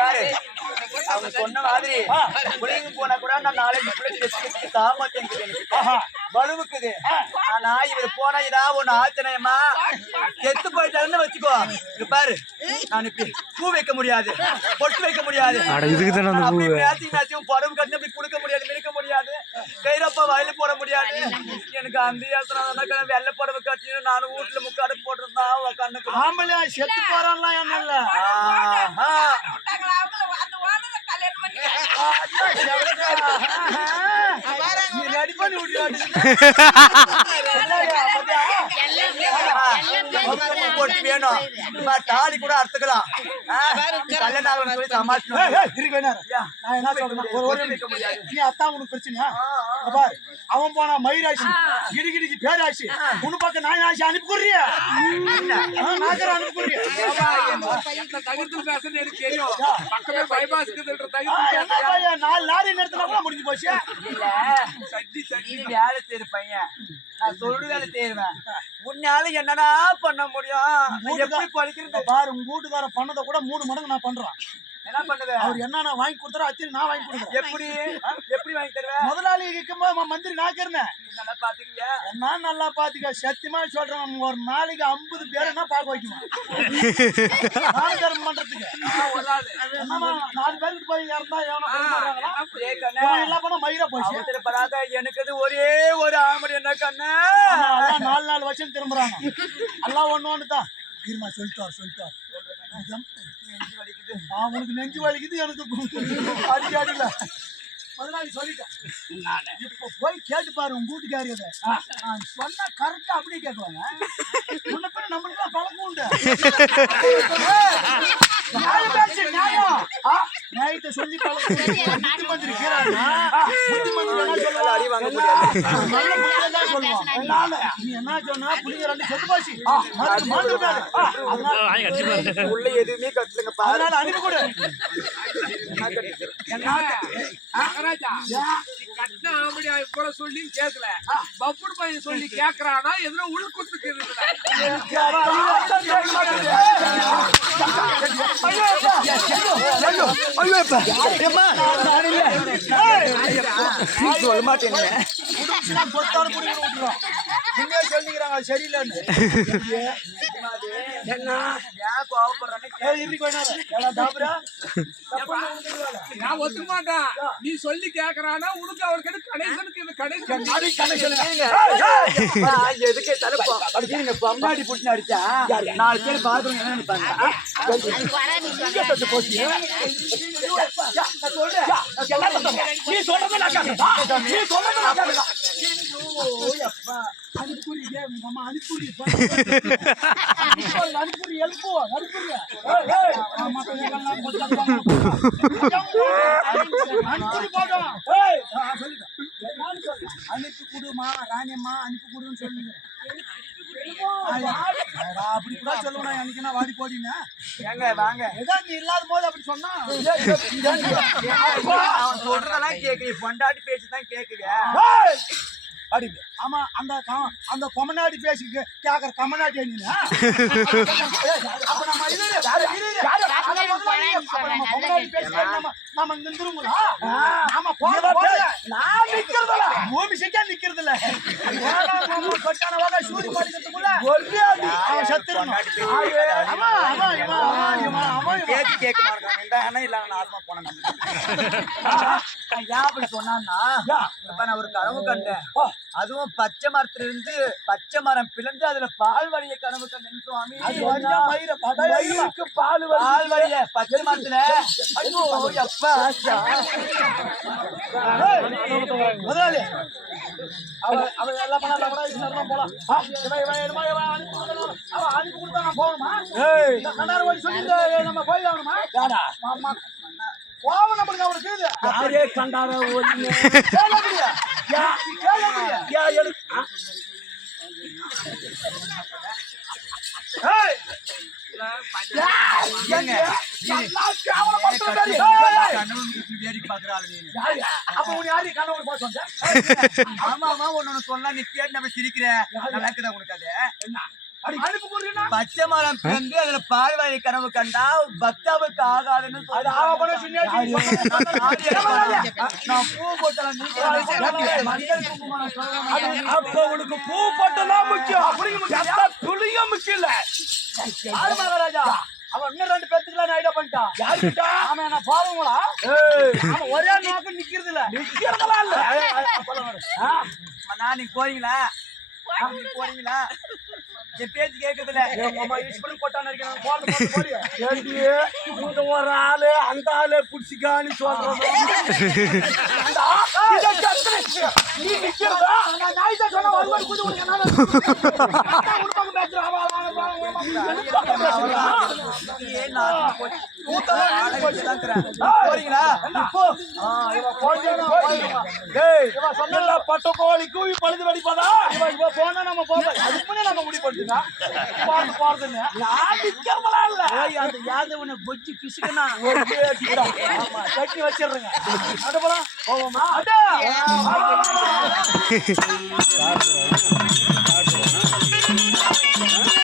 பாரு அவங்க சொன்ன மாதிரி புள்ளைங்க போனா கூட நான் நாளைக்கு பிள்ளைங்க சாமர்த்தியம் வலுவுக்குது. ஆனா இவரு போனா ஏதாவது ஒண்ணு ஆச்சரியமா செத்து போயிட்டாருன்னு வச்சுக்கோ. பாரு நான் இப்படி பூ வைக்க முடியாது, பொட்டு வைக்க முடியாது, மேட்சிங் புடவை கட்டி அப்படி கொடுக்க முடியாது, மினுக்க முடியாது, கைரப்பா வயல போட முடியாது. எனக்கு அந்த யோசனை வெள்ளை புடவை கட்டி நானும் வீட்டுல முக்காடு போட்டிருந்தா கண்ணுக்கு ஆம்பளை செத்து போறான்லாம் என்ன இல்ல. வேணும் தாலி கூட அறுத்துக்கலாம். அவன் போனா மயிராசி கிடிகிடிக்கு பேராசி உன்னு பக்கம் நான் ஆசி அனுப்பிடுறியா அனுப்பிடுறியா நாலு லாரி நேரத்துல கூட முடிஞ்சு போச்சு. வேலை செய்யற பையன் நான் சொல்ற வேலை செய்வேன். உன்னால என்னடா பண்ண முடியும்? எப்படி படிக்கிறது பாரு. உங்க வீட்டுக்கார பண்ணதை கூட 3 மடங்கு நான் பண்றேன். என்ன பண்ணுது அவர்? என்ன வாங்கி கொடுத்தாரோ அத்தனை நான் வாங்கி கொடுக்குறேன். எப்படி எப்படி வாங்கி தருவேன்? முதலாளி மந்திரி நாக்கிறேன். நல்லா பாத்துக்கீங்க. நான் நல்லா பாத்துக்க. சத்தியமா சொல்றேன், ஒரு நாளைக்கு 50 பேர் என்ன பார்க்க வைக்கணும் பண்றதுக்கு. 4 பேருக்கு போய் இறந்தா எல்லாம் பண்ண மயிரா போச்சு. எனக்கு ஒரே ஒரு ஆமடி என்ன கண்ணு 4 வருஷம் திரும்புறாங்க. எல்லாம் ஒண்ணுதான் தீர்மா சொல்லிட்டார். உனக்கு நெஞ்சு வலிக்குது, எனக்கு அடி அடில முதலாளி சொல்லிட்டேன். இப்ப போய் கேட்டு பாரு உங்க வீட்டுக்காரியத. நான் சொன்னா கரெக்டா அப்படியே கேட்குவாங்க. முன்ன பின்ன நம்மளுக்கு பழக்கம் உண்டு. நியாயத்தை சொல்லி என்ன சொன்னா புள்ளிங்க 2 செத்து போச்சு. உள்ள எதுவுமே கட்டலங்க. அதனால அனுப்பி கொடு. சொல்லி கேட்கல பப்புடு பையன் சொல்லி கேக்குறானா எதுனா உள்குத்துக்கு சொல்ல மாட்டேன். சொல்லிக்கிறாங்க சரியில்லைன்னு. நான் ஒத்துக்க மாட்டேன். நீ சொல்லி கேக்குறானா உனக்கு அவருக்கு எதுக்கு பம்பாடி புடிச்சு அடிச்சா 4 பேர் பாத்ரூம் என்ன நினைப்பாங்க? அனுப்பி கொடுமா ராணியம்மா அனுப்பி கொடுன்னு சொல்லுங்க. அப்படி கூட சொல்லணும். எனக்கு என்ன வாடி போடிங்க ஏங்க வாங்க. ஏதாவது நீ இல்லாத போது அப்படி சொன்னா அவன் சொல்றதெல்லாம் கேக்குது. பொண்டாட்டி பேச்சுதான் கேக்குது. ஆமா அந்த கொமநாடி பேசி கேக்குற கமநாட்டி நம்ம இங்க இருந்துருங்களா? நாம பூமி செஞ்சா நிக்கிறது இல்ல. சூரிய மாடிக்கிறதுக்குள்ள பேச்சு கேட்க மாட்டேன். இல்ல ஆத்மா போன சொன்னா ஒரு கனவு கண்டேன். அதுவும் பச்சை மரத்துல இருந்து பச்சை மரம் பிளந்து அதுல பால் வழிய கனவு கண்டேன் சுவாமி. பால் வழிய பச்சை மரத்துல முதலாளி அவன் எல்லாம் போலாம். அனுப்பி கொடுத்தா நான் போகணுமா? கண்ணாறு வழி சொல்லி நம்ம போய் ஆகணுமா? கோவம் நம்மளுக்கு அவனுக்கு யாரே கண்டார ஆமா ஆமா ஒன்னு சொன்னா நீ கேட்டு நம்ம சிரிக்கிற நடக்குதா உனக்கு? அது என்ன அனுப்பு கூறுறீனா பச்சை மரம் பிறந்து அதுல பால்வாழி கனவு கண்டா பக்தாவுக்கு ஆகாதுன்னு அது ஆவண சன்னியாசி நான் பூ போட்டலாம் மஞ்சள் குங்குமம் அப்ப உனக்கு பூ போட்டலாம் முக்கியம் துளியும் முக்கியம் இல்ல யாரு மகாராஜா அவன் இன்னும் 2 பேத்துக்குலாம் ஐடியா பண்ணிட்டான் யாருக்கிட்டா ஆமா நான் பாவங்களா அவன் ஒரே நோக்கம் நிக்கிறது இல்ல நிக்கிறதெல்லாம் இல்ல நான் நீங்க போறீங்களா போறீங்களா என் பேச்சு கேட்கறதுல ஒரு ஆளு அந்த ஆளு புடிச்சிக்கான்னு சொல்றோம் நீ நிக்கிறதா போறீங்களா பட்ட கோழி கூவி பழுது வெடிப்பதா போனா நம்ம போறோம் அதுக்கு முன்னே நம்ம முடிவு பண்ணிட்டா போறதுன்னு நான் நிக்கிறதெல்லாம் இல்ல அந்த யாதவனை பொச்சி பிசுக்கனா கட்டி வச்சிடுறேங்க அது போலாம் போவோமா